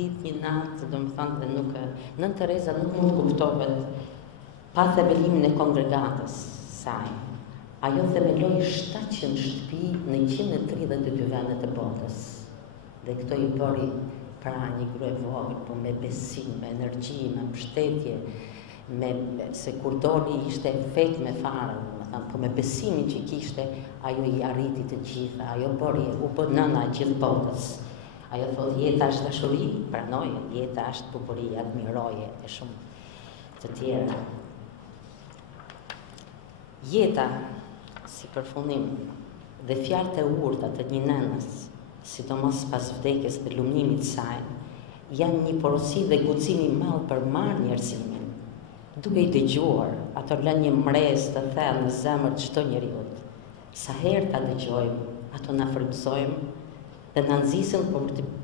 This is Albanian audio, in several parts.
ditë një natë, do më thënë, dhe nuk... Nën Tereza nuk mund kuptohet pa thebelimin e kongregatës saj. Ajo themeloi 700 shtëpi në 132 vendet e botës. Dhe këto i bëri pra një grua e vogël, po me besim, me energji, me mbështetje, se kur doli ishte efekt me fare, po me besimin që kishte, ajo i arriti të gjitha, ajo u bë nëna e gjithë botës. Ajo thot, jeta është dashuri, pranoje, jeta është bukurie, admiroje e shumë të tjera. Jeta, si përfundim, dhe fjalët e urta të një nënës, sidomos pas vdekjes dhe lumnimit saj, janë një porosi dhe guxim i madh për marrë njerëzimin. Duke i dëgjuar, ato lënë një mrez të thellë në zemër të çdo njeriu. Sa herë ta dëgjojmë, ato na frymëzojmë dhe na nxisin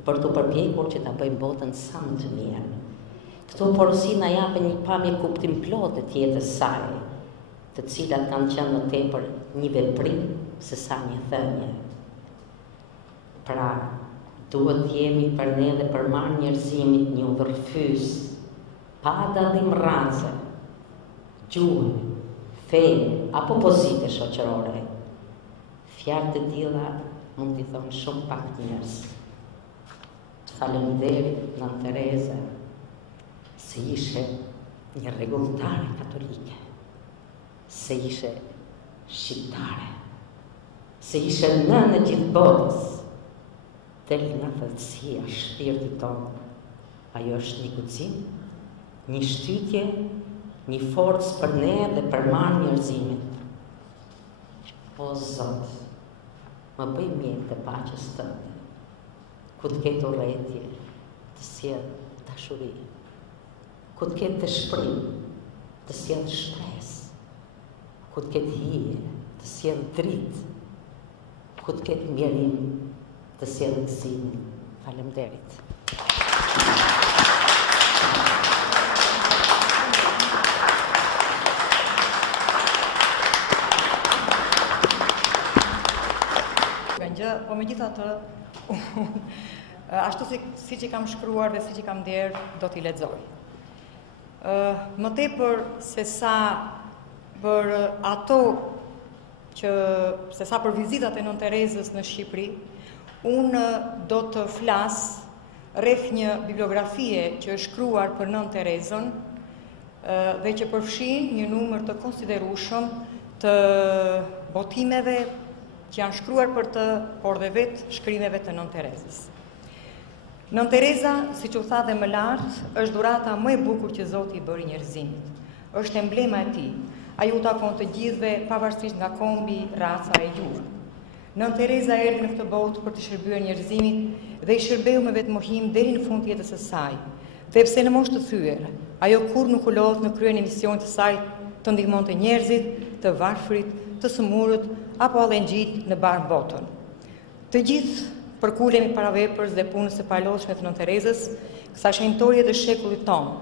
për të përpjekur që ta bëjmë botën sa më të mirë. Këto porosi na japin një pamje kuptim plot të jetës saj, të cilat kanë qenë më tepër një veprim se sa një thënie. Pra, duhet jemi për ne dhe për marrë njerëzimit një udhërfys, pa dallim race, gjuhë, feje apo pozite shoqërore. Fjalë të tilla mund t'i thonë shumë pak njerëz. Faleminderit Nën Tereza, se ishe një rregulltare katolike, se ishe shqiptare, se ishe nënë e gjithë botës. Deri nga thellësia shpirtit tonë, ajo është një guxim, një shtytje, një forcë për ne dhe për marrë njerëzimin. O Zot, më bëj mjet të paqes tënde, ku të ketë urrëtie, të sjell dashuri, ku të ketë të shprim, të sjell shpresë, ku të ketë hije, të sjell dritë, ku të ketë mjerim, të sjell gëzimin. Faleminderit. Po megjithatë, ashtu si që kam shkruar dhe si që kam derë, do t'i lexoj. Më tepër se sa për ato se sa për vizitat e Nën Terezës në Shqipëri, unë do të flas rreth një bibliografie që është shkruar për Nën Terezën dhe që përfshin një numër të konsiderueshëm të botimeve që janë shkruar për të, por dhe vetë shkrimeve të Nën Terezës. Nën Tereza, siç u tha dhe më lart, është dhurata më e bukur që Zoti i bëri njerëzimit. Është emblema e tij. Ai u takon të gjithëve, pavarësisht nga kombi, raca e gjuhë. Nën Tereza erdhi në këtë botë për të shërbyer njerëzimit dhe i shërbeu me vetmohim deri në fund të jetës së saj. Dhe pse në moshë të thyer, ajo kurrë nuk u lodh në kryen e misionit të saj të ndihmonte njerëzit, të varfrit, të sëmurët apo allengjit në barë botën. Të gjithë përkulemi para veprës dhe punës së palodhshme të Nën Terezës, kësaj shenjtorie të shekullit tonë.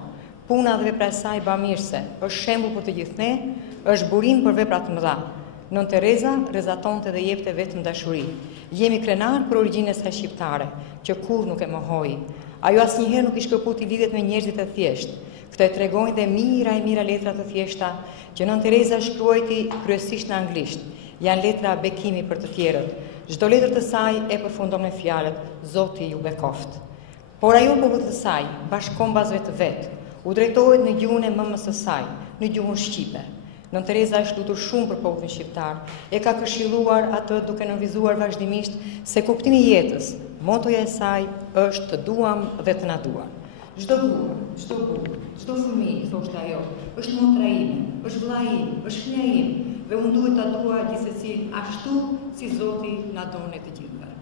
Puna dhe vepra e saj bamirëse është shembull për të gjithë ne, është burim për vepra të mëdha. Nën Tereza rrezatonte dhe jepte vetëm dashuri. Jemi krenar për origjinën e saj shqiptare, që kurrë nuk e mohoi. Ajo asnjëherë nuk i shkëputi lidhjet me njerëzit e thjeshtë. Këto e tregojnë dhe mira letra të thjeshta që Nën Tereza shkruajti kryesisht në anglisht. Janë letra bekimi për të tjerët. Çdo letër të saj e përfundon me fjalët Zoti ju bekoft. Por ajo popullit të saj, bashkëkombësve të vet, u drejtohet në gjuhën e mëmës së saj, në gjuhën shqipe. Nën Tereza është lutur shumë për popullin shqiptar, e ka këshilluar atë duke nënvizuar vazhdimisht se kuptimi i jetës, motoja e saj është të duam dhe të na duan. Çdo grua, çdo burr, çdo fëmijë, thoshte ajo, është motra ime, është vlla im, është fëmia im, dhe unë duhet ta dua gjithsesi ashtu si Zoti na don ne të gjithëve.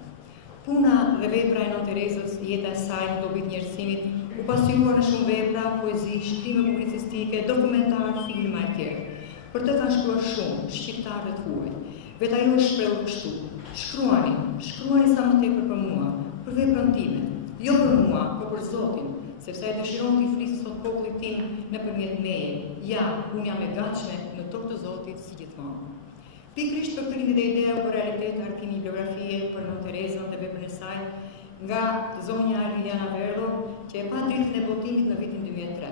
Puna dhe vepra e Nën Terezës, jeta e saj në dobit njerëzimit, u pasqyruar në shumë vepra, poezi, shkrime publicistike, dokumentar, filma e tjerë. Për të kanë shkruar shumë shqiptarët huaj. Vetë ajo është shprehur kështu: shkruani sa më tepër për mua, për veprën time, jo për mua, por për Zotin, sepse ai dëshiron të i flisë sot popullit tim nëpërmjet meje. Ja, unë jam e gatshme në tokë të Zotit si gjithmonë. Pikërisht për këtë lidhje dhe ideja për realitet artimi bibliografie për Nën Terezën dhe veprën e saj, nga zonja Liliana Verlo, që e pa dritën e botimit në vitin 2003.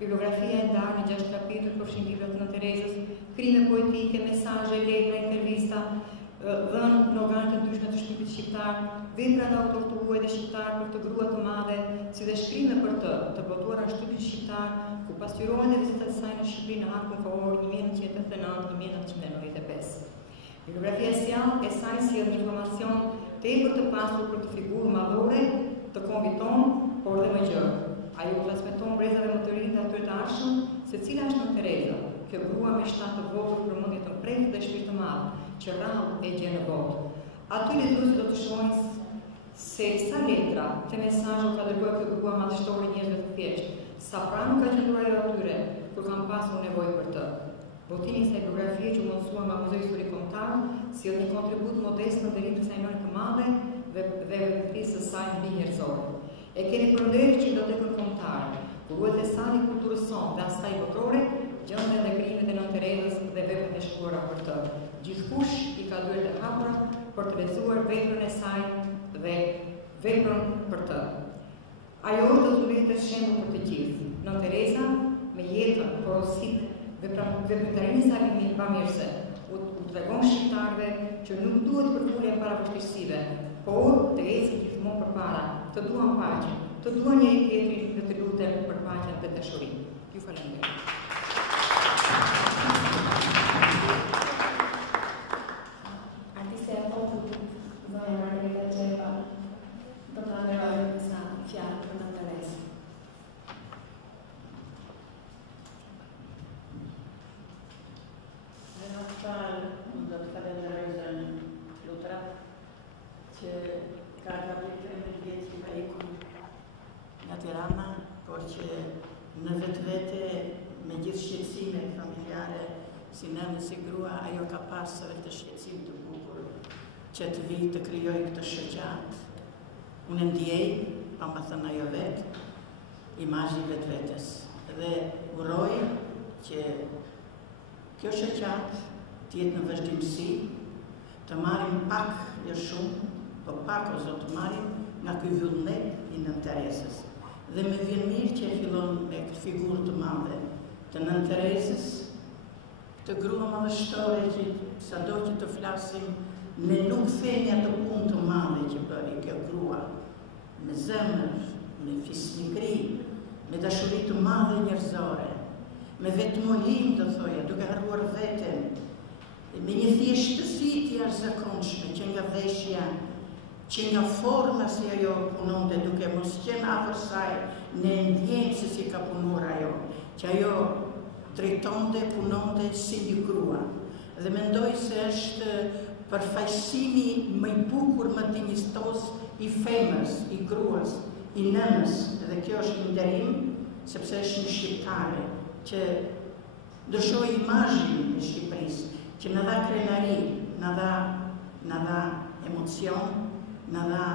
Bibliografia e ndarë në 6 kapitull përfshin librat të Nën Terezës, krime poetike, mesazhe, letra, intervista, dhënë në organet e ndryshme të shtypit shqiptar, vepra nga autor të huaj dhe shqiptar për të grua të madhe, si dhe shkrime për të botuara në shtypin shqiptar, ku pasqyrohen dhe vizitat e saj në Shqipëri në akun kohor 1989-1995. Bibliografia e saj sjell një informacion tepër të pasur për të figurë madhore të kombit tonë, por dhe më gjerë. Ajo u transmeton brezave më të rinj të atyre të arshëm, se cila është Nën Tereza, kjo grua me shtatë të vogël për mendje të mprehtë dhe shpirt të madh, që rrallë e gjen në botë. Aty lexuesit do të shohin se sa letra të mesazhe ka dërguar kjo grua madhështore njerëzve të thjeshtë, sa pranë ka qenë ajo atyre kur kanë pasur nevojë për të. Botimi i kësaj biografie që mundësuar nga Muzeu Historik Kombëtar, sjell një kontribut modest në nderim të kësaj nënë të madhe dhe veprimtarisë së saj mbinjerëzore. E keni përnderë që Bibliotekën Kombëtare, ku ruhet e sali kulturës sonë dhe asaj botërore, gjendjen dhe krimet e Nën Terezës dhe veprat e shkruara për të. Gjithkush i ka dyert e hapura për të lexuar veprën e saj dhe veprën për të. Ajo është zuritë shembull për të gjithë. Nën Tereza me jetën, porositë, veprimtarinë e saj bamirëse, u tregon shqiptarëve që nuk duhet të përpulen para vështirësive, por të ecin gjithmonë përpara, të duan paqen, të duan njëri tjetrin dhe të luten për paqen dhe dashurinë. Ju falenderoj. Artiste e fotot, zonja Margarita Xhepa, do të nderojë disa fjalë për Nën Terezën. Unë do të falenderoj zënë Lutra, që ka kapit 13 vjetë që ka ikur nga Tirana, por që në vetë me gjithë shqetësimet familjare, si nënë si grua, ajo ka pasë edhe këtë shqetësim të bukur, që të vi të krijoj këtë shoqat. Unë ndjej, pa më thënë ajo vetë, imazhi vetvetes. Dhe uroj që kjo shoqat të jetë në vazhdimsi, të marrim pak, jo shumë, po pak o zotë marrim nga ky vullnet i Nën Terezës. Dhe me vjen mirë që e fillon me këtë figurë të madhe të Nën Terezës, këtë grua madhështore që sado që të flasim, ne nuk themi atë punë të madhe që bëri kjo grua, me zemër, me fisnikëri, me dashuri të madhe njerëzore, me vetmolim, do thoja, duke harruar veten, me një thjeshtësi të jashtëzakonshme që nga veshja, që nga forma si ajo punonte duke mos qenë afër saj, ne ndjejmë se si ka punuar ajo, që ajo drejtonte, punonte si një grua. Dhe mendoj se është përfaqësimi më i bukur, më dinjitoz i femrës, i gruas, i nënës, dhe kjo është një nderim, sepse është një shqiptare që ndryshoi imazhin e Shqipërisë, që në dha krenari, në dha emocion, në dha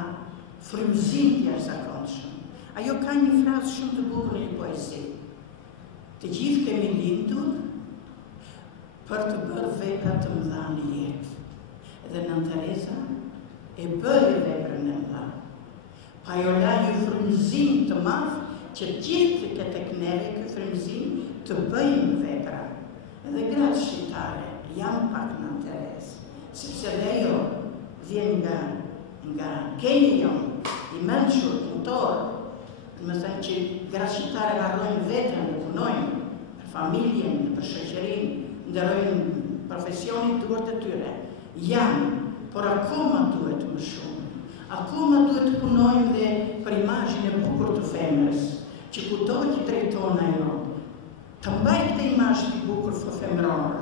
frymëzim të jashtëzakonshëm. Ajo ka një frazë shumë të bukur në një poezi. Të gjithë kemi lindur për të bërë vepra të mëdha në jetë. Dhe Nën Tereza e bëri veprën e mëdha. Pa ajo la një frymëzim të madh që gjithë të tek neve ky frymëzim të bëjmë vepra. Edhe gratë shqiptare janë pak Nën Terezë, sepse dhe ajo vjen nga geni jon, i mençur, punëtor, më thënë që gratë shqiptare varrojnë veten dhe punojnë për familjen, për shoqërinë, nderojnë profesionin duart e tyre. Janë, por akoma duhet më shumë. Akoma duhet të punojmë dhe për imazhin e bukur të femrës, që kudo që drejton ajo, të mbaj këtë imazh të bukur femëror,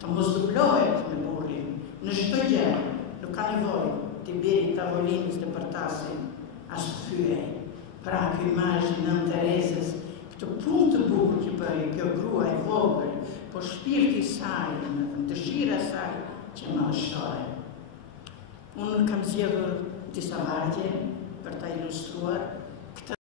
të mos dublohet me burrin. Në çdo gjë, nuk ka nevojë të bjerë tavolinës të përtasin, as të fyej. Pra, ky imazh i Nën Terezës, këtë punë të bukur që bëri kjo grua e vogël, por shpirti i saj, dëshira e saj që madhështore. Unë kam zgjedhur disa vargje për ta ilustruar